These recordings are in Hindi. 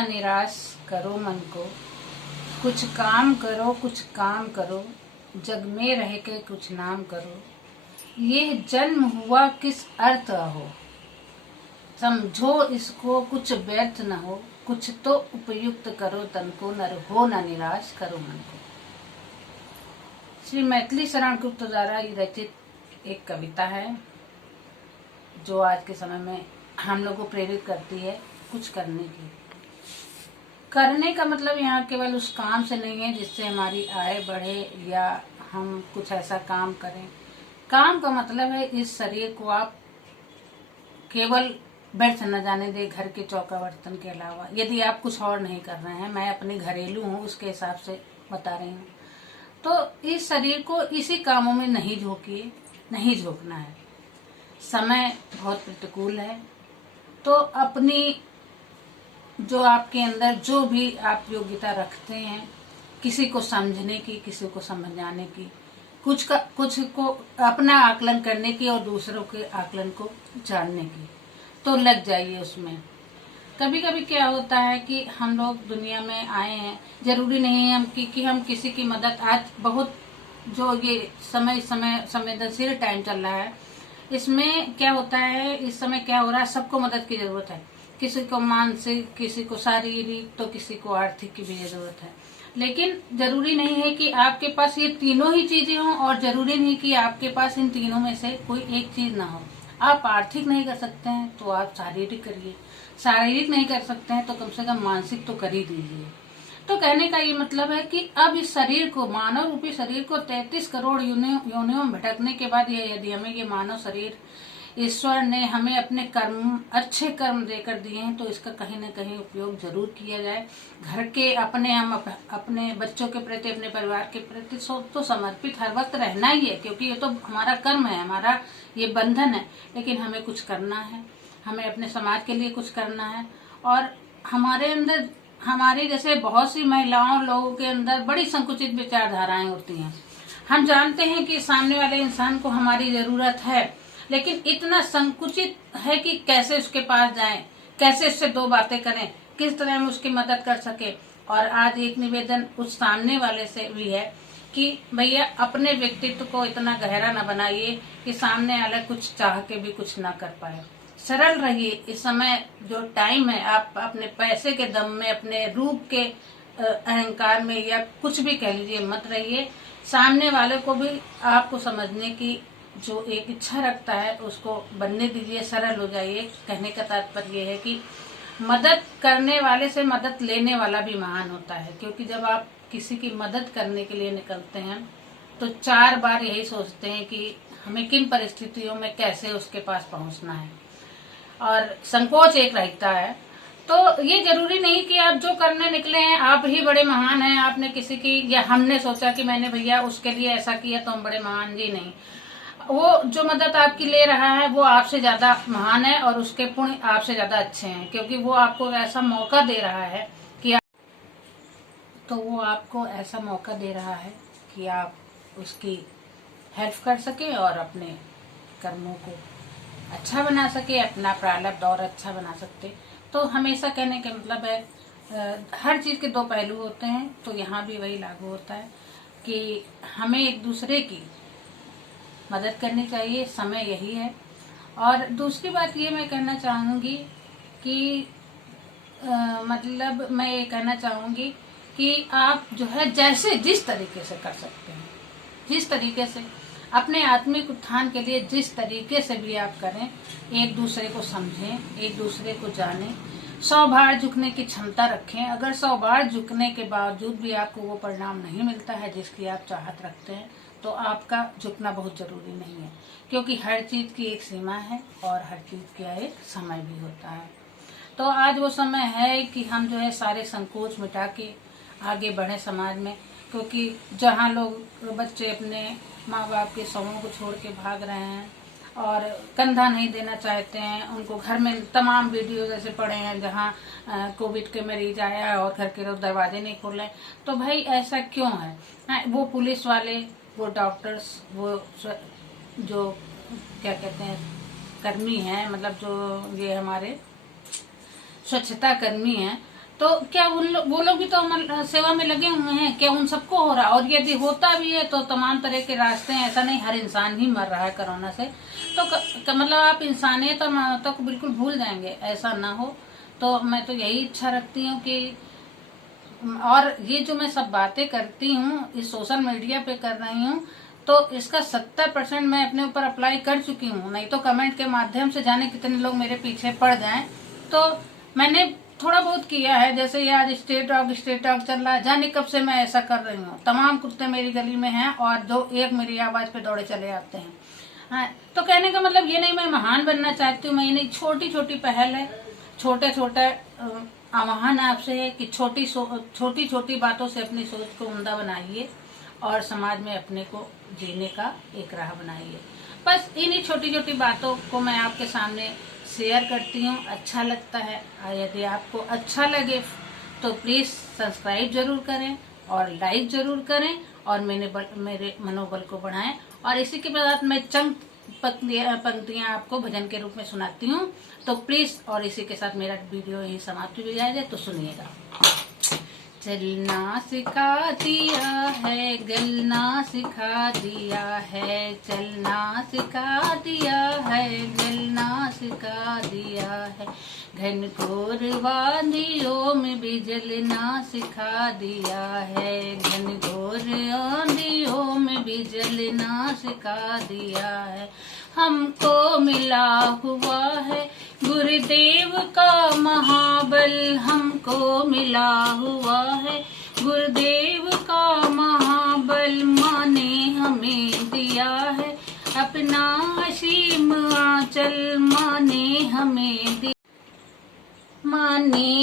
ना निराश करो मन को, कुछ काम करो कुछ काम करो, जग में रह के कुछ नाम करो। ये जन्म हुआ किस अर्थ हो, समझो इसको कुछ व्यर्थ न हो। कुछ तो उपयुक्त करो तन को, नर हो न निराश करो मन को। श्री मैथिली शरण गुप्त द्वारा रचित एक कविता है जो आज के समय में हम लोग को प्रेरित करती है कुछ करने की। करने का मतलब यहाँ केवल उस काम से नहीं है जिससे हमारी आय बढ़े या हम कुछ ऐसा काम करें। काम का मतलब है इस शरीर को आप केवल व्यर्थ न जाने दे घर के चौका बर्तन के अलावा। यदि आप कुछ और नहीं कर रहे हैं, मैं अपने घरेलू हूँ उसके हिसाब से बता रही हूँ, तो इस शरीर को इसी कामों में नहीं झोंकिए, नहीं झोंकना है। समय बहुत प्रतिकूल है, तो अपनी जो आपके अंदर जो भी आप योग्यता रखते हैं, किसी को समझने की, किसी को समझाने की, कुछ को अपना आकलन करने की और दूसरों के आकलन को जानने की, तो लग जाइए उसमें। कभी कभी क्या होता है कि हम लोग दुनिया में आए हैं, जरूरी नहीं है कि हम किसी की मदद, आज बहुत जो ये संवेदनशील टाइम चल रहा है, इसमें क्या होता है, इस समय क्या हो रहा है, सबको मदद की जरूरत है। किसी को मानसिक, किसी को शारीरिक, तो किसी को आर्थिक की भी जरूरत है। लेकिन जरूरी नहीं है कि आपके पास ये तीनों ही चीजें हों, और जरूरी नहीं कि आपके पास इन तीनों में से कोई एक चीज ना हो। आप आर्थिक नहीं कर सकते हैं तो आप शारीरिक करिए, शारीरिक नहीं कर सकते हैं तो कम से कम मानसिक तो कर ही दीजिए। तो कहने का ये मतलब है कि अब इस शरीर को, मानव रूपी शरीर को 33 करोड़ योनियों में भटकने के बाद यदि हमें ये मानव शरीर ईश्वर ने हमें अपने कर्म, अच्छे कर्म देकर दिए हैं, तो इसका कहीं न कहीं उपयोग जरूर किया जाए। घर के हम अपने बच्चों के प्रति, अपने परिवार के प्रति तो समर्पित हर वक्त रहना ही है, क्योंकि ये तो हमारा कर्म है, हमारा ये बंधन है। लेकिन हमें कुछ करना है, हमें अपने समाज के लिए कुछ करना है। और हमारे अंदर, हमारी जैसे बहुत सी महिलाओं लोगों के अंदर बड़ी संकुचित विचारधाराएं होती हैं। हम जानते हैं कि सामने वाले इंसान को हमारी जरूरत है, लेकिन इतना संकुचित है कि कैसे उसके पास जाएं, कैसे उससे दो बातें करें, किस तरह हम उसकी मदद कर सके। और आज एक निवेदन उस सामने वाले से भी है कि भैया अपने व्यक्तित्व को इतना गहरा न बनाइए कि सामने वाला कुछ चाह के भी कुछ ना कर पाए। सरल रहिए। इस समय जो टाइम है, आप अपने पैसे के दम में, अपने रूप के अहंकार में या कुछ भी कह लीजिए मत रहिए। सामने वाले को भी आपको समझने की जो एक इच्छा रखता है उसको बनने दीजिए, सरल हो जाइए। कहने का तात्पर्य है कि मदद करने वाले से मदद लेने वाला भी महान होता है, क्योंकि जब आप किसी की मदद करने के लिए निकलते हैं तो 4 बार यही सोचते हैं कि हमें किन परिस्थितियों में कैसे उसके पास पहुंचना है, और संकोच एक रहता है। तो ये जरूरी नहीं कि आप जो करने निकले हैं आप ही बड़े महान हैं, आपने किसी की, या हमने सोचा कि मैंने भैया उसके लिए ऐसा किया तो हम बड़े महान। जी नहीं, वो जो मदद आपकी ले रहा है वो आपसे ज्यादा महान है और उसके पुण्य आपसे ज्यादा अच्छे हैं, क्योंकि वो आपको ऐसा मौका दे रहा है कि वो आपको ऐसा मौका दे रहा है कि आप उसकी हेल्प कर सके और अपने कर्मों को अच्छा बना सके, अपना प्रारब्ध और अच्छा बना सकते। तो हमेशा कहने का मतलब है हर चीज के 2 पहलू होते हैं, तो यहाँ भी वही लागू होता है कि हमें एक दूसरे की मदद करनी चाहिए। समय यही है। और दूसरी बात ये मैं कहना चाहूंगी कि मतलब मैं ये कहना चाहूंगी कि आप जो है जैसे जिस तरीके से कर सकते हैं, जिस तरीके से अपने आत्मिक उत्थान के लिए जिस तरीके से भी आप करें, एक दूसरे को समझें, एक दूसरे को जानें, 100 बार झुकने की क्षमता रखें। अगर 100 बार झुकने के बावजूद भी आपको वो परिणाम नहीं मिलता है जिसकी आप चाहत रखते हैं, तो आपका झुकना बहुत जरूरी नहीं है, क्योंकि हर चीज की एक सीमा है और हर चीज का एक समय भी होता है। तो आज वो समय है कि हम जो है सारे संकोच मिटा के आगे बढ़े समाज में, क्योंकि जहाँ लोग बच्चे अपने माँ बाप के शवों को छोड़ के भाग रहे हैं और कंधा नहीं देना चाहते हैं, उनको घर में तमाम वीडियो जैसे पड़े हैं जहाँ कोविड के मरीज आया और घर के लोग दरवाजे नहीं खोल रहे। तो भाई ऐसा क्यों है? वो पुलिस वाले, वो डॉक्टर्स, वो जो क्या कहते हैं कर्मी हैं, मतलब जो ये हमारे स्वच्छता कर्मी हैं, तो क्या वो लोग भी तो हमारी सेवा में लगे हुए हैं, क्या उन सबको हो रहा? और यदि होता भी है तो तमाम तरह के रास्ते हैं, ऐसा नहीं हर इंसान ही मर रहा है कोरोना से। तो मतलब आप इंसानियत और मानवता को बिल्कुल भूल जाएंगे, ऐसा ना हो। तो मैं तो यही इच्छा रखती हूँ कि, और ये जो मैं सब बातें करती हूँ इस सोशल मीडिया पे कर रही हूँ, तो इसका 70% मैं अपने ऊपर अप्लाई कर चुकी हूँ। नहीं तो कमेंट के माध्यम से जाने कितने लोग मेरे पीछे पड़ जाएं। तो मैंने थोड़ा बहुत किया है, जैसे ये आज स्ट्रीट डॉग चल रहा है, जाने कब से मैं ऐसा कर रही हूँ। तमाम कुत्ते मेरी गली में हैं और जो एक मेरी आवाज पे दौड़े चले आते हैं। हाँ, तो कहने का मतलब ये नहीं मैं महान बनना चाहती हूँ, मैं ये नहीं, छोटी छोटी पहल है, छोटे छोटे आह्वान आपसे है कि छोटी छोटी बातों से अपनी सोच को उम्दा बनाइए और समाज में अपने को जीने का एक राह बनाइए। बस इन्हीं छोटी छोटी बातों को मैं आपके सामने शेयर करती हूँ। अच्छा लगता है, यदि आपको अच्छा लगे तो प्लीज सब्सक्राइब जरूर करें और लाइक जरूर करें और मेरे मनोबल को बढ़ाएं। और इसी के बाद मैं चंद पंक्तियां आपको भजन के रूप में सुनाती हूँ, तो प्लीज, और इसी के साथ मेरा वीडियो यही समाप्त हो जाएगा, तो सुनिएगा। चलना सिखा दिया है, गलना सिखा दिया है, चलना सिखा दिया है, गलना सिखा दिया है, घनघोर वादियों में भी जलना सिखा दिया है, घनघोर वादियों में भी जलना सिखा दिया है। हमको मिला हुआ है गुरुदेव का महाबल, हमको मिला हुआ है गुरुदेव का महाबल, माँ ने हमें दिया है अपना असीम आंचल, माँ ने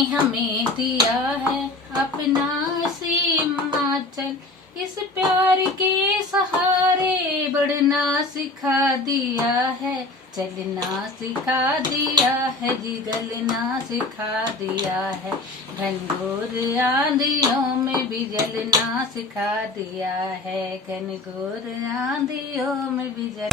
हमें दिया है अपना असीम आंचल, इस प्यार के सहारे बढ़ना सिखा दिया है, चलना सिखा दिया है, जिगलना सिखा दिया है, घनघोर आंधियों में भी जलना सिखा दिया है, घनघोर आंधियों में भी जल